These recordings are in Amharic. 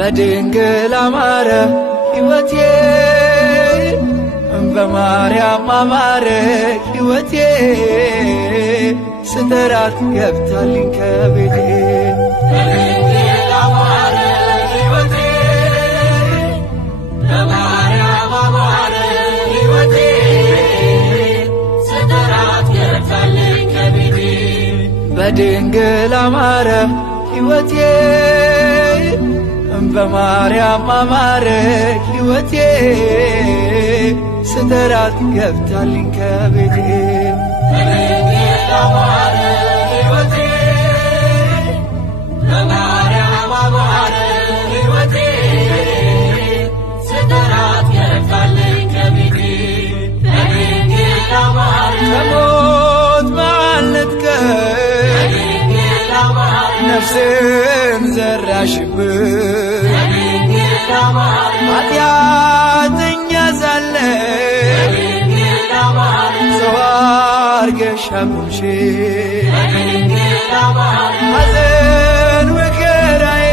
በድንግል አማረ ሕይወቴ በማርያም አማረ ሕይወቴ ስጠራት ገብታልኝ ከቤቴ በድንግል አማረ ሕይወቴ በማርያም አማረ ሕይወቴ ስጠራት ገብታልኝ ከቤቴ በድንግል አማረ ሕይወቴ በማርያም አማረ ሕይወቴ ስጠራት ገብታልኝ ከቤቴ በድንግል አማረ ሕይወቴ በማርያም አማረ ሕይወቴ ስጠራት ገብታልኝ ከቤቴ በድንግል አማረ ከሞት መሃል ነጥቀሽ በድንግል አማረ ነፍስን ዘራሽብን በድንግል አማረ ኃጢአተኛ ሳለ በድንግል አማረ ሰው አርገሽ አቆምሽኝ በድንግል አማረ ሐዘን መከራዬ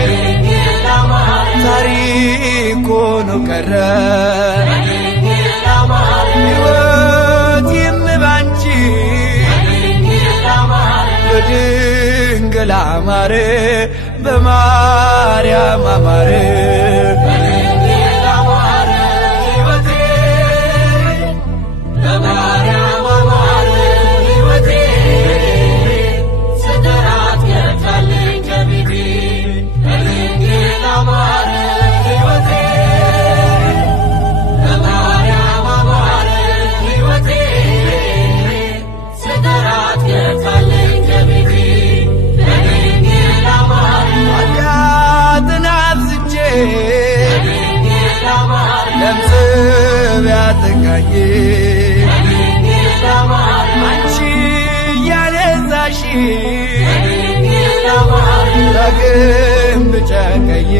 በድንግል አማረ ታሪክ ሆኖ ቀረ በድንግል አማረ ሕይወቴም ባንቺ በድንግል አማረ በድንግል አማረ በማርያም አማረ በድንግል አማረ ሕይወቴ በማርያም አማረ ሕይወቴ ስጠራት ገብታልኝ ከቤቴ በድንግል አማረ ሕይወቴ በማርያም አማረ ሕይወቴ ስጠራት ገብታልኝ ከቤቴ በድንግል አማረ ኃጢአትን አብዝቼ በድንግል አማረ ለምጽ ቢያጠቃኝ በድንግል አማረ አንቺ እያነሳሽ በድንግል አማረ ዳግም ብጨቀኝ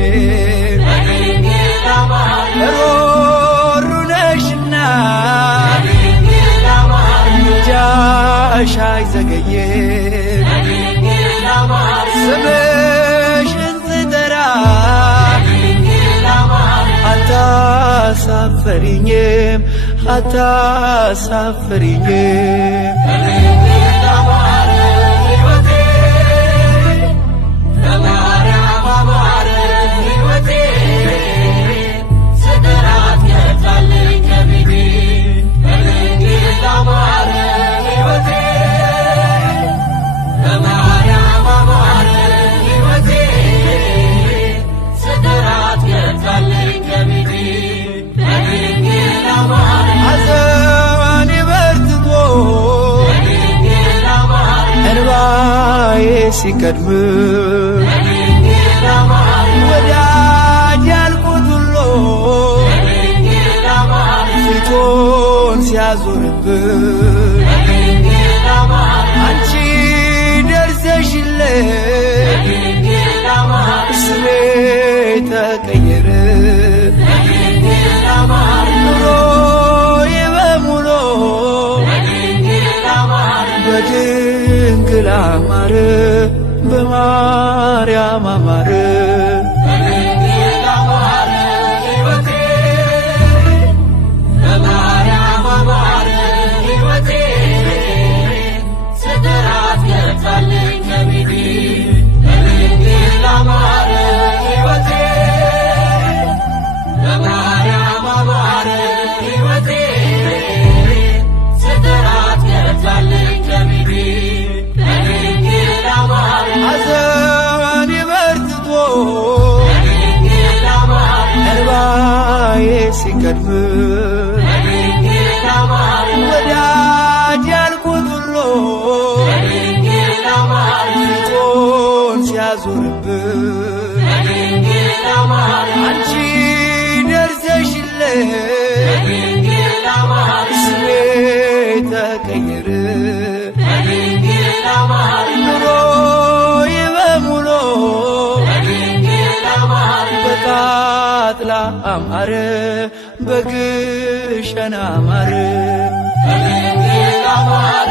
በድንግል አማረ ሮሩ ነሽና በድንግል አማረ ምልጃሽ አይዘገይም በድንግል አማረ ስምሽን ስጠራ በድንግል አማረ አታሳፍሪኝም አታሳፍሪኝም በድንግል አማረ ሕይወቴ በማርያም አማረ ሕይወቴ ስጠራት ገብታልኝ ከቤቴ በድንግል አማረ ሕይወቴ በማርያም አማረ ሕይወቴ ስጠራት ገብታልኝ ከቤቴ በድንግል አማረ ሐዘኔ በርትቶ በድንግል አማረ እንባዬ ሲቀድም በድንግል አማረ ወዳጅ ያልኩት ሁሉ በድንግል አማረ ፊቱን ሲያዞርብን በድንግል አማረ አንቺ ደርሰሽልኝ በድንግል አማረ ስሜ ተቀየረ በድንግል አማረ ኑሮዬ በሙሉ በድንግል አማረ በድንግል አማረ በማርያም አማረ በድንግል አማረ ሕይወቴ በማርያም አማረ ሕይወቴ ስጠራት ገብታልኝ ከቤቴ በድንግል አማረ ሕይወቴ በማርያም አማረ ሕይወቴ ስጠራት ገብታልኝ ከቤቴ በድንግል አማረ ሐዘኔ በርትቶ በድንግል አማረ እንባዬ ሲቀድም በድንግል አማረ ወዳጅ ያልኩት ሁሉ በድንግል አማረ ፊቱን ሲያዞርብን በድንግል አማረ አንቺ ደርሰሽልኝ በድንግል አማረ ስሜ ተቀየረ በድንግል አማረ ኑሮዬ በሙሉ በድንግል አማረ በቃጥላ አማረ በግሸን አማረ በድንግል አማረ